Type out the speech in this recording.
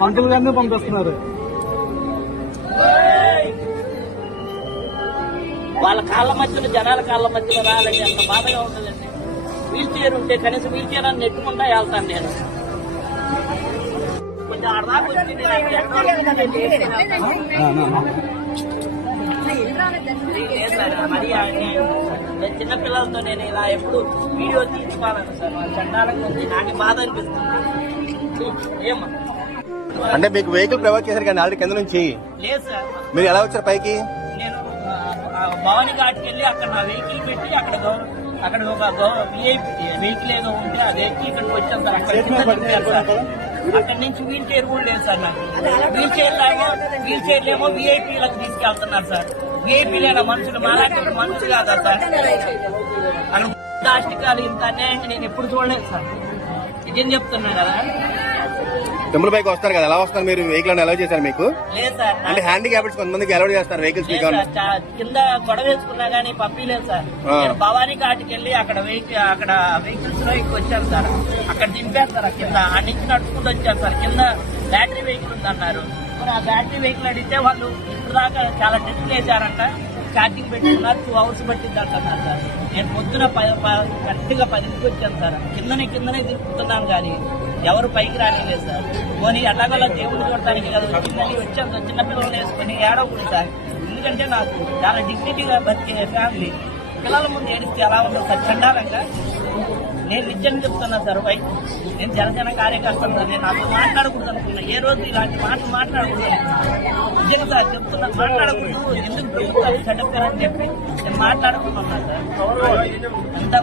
పంతులు గారిని పంపిస్తున్నారు. వాళ్ళ కాళ్ళ మధ్యలో జనాల కాళ్ళ మధ్యలో రాలని అంత బాధగా ఉంటుందండి. వీల్ చైర్ ఉంటే కనీసం వీల్ చైర్ అని నెట్టుకుంటా వెళ్తాను నేను. కొంచెం నేను ఆ నేను ఇలా ఎప్పుడు వీడియో తీసుకోవాలను సార్ వాళ్ళ చండాలంగా ఉంది. నాకు బాధ అనిపిస్తుంది. ఏమా అంటే మీకు వెహికల్ ప్రొవైడ్ చేశారు కానీ ఆల్రెడీ కింద నుంచి? లేదు సార్. మీరు ఎలా వచ్చారు పైకి? నేను భవానీ ఘాట్కి వెళ్ళి అక్కడ నా వెహికల్ పెట్టి అక్కడ గౌ- అక్కడ ఒక విఐపి వెహికల్ ఏదో ఉంటే ఆ వెహికల్ ఇక్కడికి వచ్చాను సార్. అక్కడ నుంచి వీల్ చైర్ కూడా లేదు సార్ నాకు. వీల్ చైర్ ఏమో వీల్ చైర్ ఏమో విఐపీలకు తీసుకెళ్తున్నారు సార్. విఐపీలైన మనుషులు మాలాంటి మనుషులు కాదా సార్. అలా దాష్టికాలు ఇంత అన్యాయంగా నేను ఎప్పుడు చూడలేదు సార్. ఇదేం చెప్తున్నా కదా. టెంపుల్ పైకి వస్తారు కదా ఎలా వస్తారు మీరు? వెహికల్ అలౌ చేశారు మీకు? లేదు సార్ అంటే హ్యాండిక్యాప్స్ కొంతమందికి అలౌ చేస్తారు వెహికల్స్ లేదు మీకు కింద గొడవ వేసుకున్నా గానీ పంపించలేదు సార్. నేను భవానీ ఘాట్కి వెళ్ళి అక్కడ వెహికల్ అక్కడ వెహికల్స్లో ఇక్కడ వచ్చాను సార్. అక్కడ దింపేస్తారు కింద ఆ నుంచి నడుచుకుంటూ వచ్చాను సార్. కింద బ్యాటరీ వెహికల్ ఉందన్నారు. మరి ఆ బ్యాటరీ వెహికల్ అడిగితే వాళ్ళు ఇప్పుడు దాకా చాలా టెస్ట్లు వేశారంట ఛార్జింగ్ పెట్టుకున్నారు టూ అవర్స్ పట్టింది అంటున్నారు సార్. నేను పొద్దున కరెక్ట్గా పదింటికి వచ్చాను సార్. కిందనే కిందనే తిరుగుతున్నాను కానీ ఎవరు పైకి రానిలేదు సార్. పోనీ ఎలాగోలా దేవుడు కొట్టడానికి కదా వచ్చిందని వచ్చాను సార్. చిన్నపిల్లలు వేసుకొని ఏడవకూడదు సార్. ఎందుకంటే నాకు చాలా డిగ్నిటీగా బతికే ఫ్యామిలీ పిల్లల ముందు ఏడిస్తే ఎలా ఉండదు సార్? చండాలంగా? నేను నిజం చెప్తున్నా సార్ వై నేను జనసేన కార్యకర్తను నేను అసలు మాట్లాడకూడదు అనుకున్నా ఏ రోజు ఇలాంటి మాటలు మాట్లాడకూడదు. అనుకున్నా. చెప్తున్నా మాట్లాడకూడదు ఎందుకు చెడ్డ చెప్పి నేను మాట్లాడుకున్నాను సార్ అంతా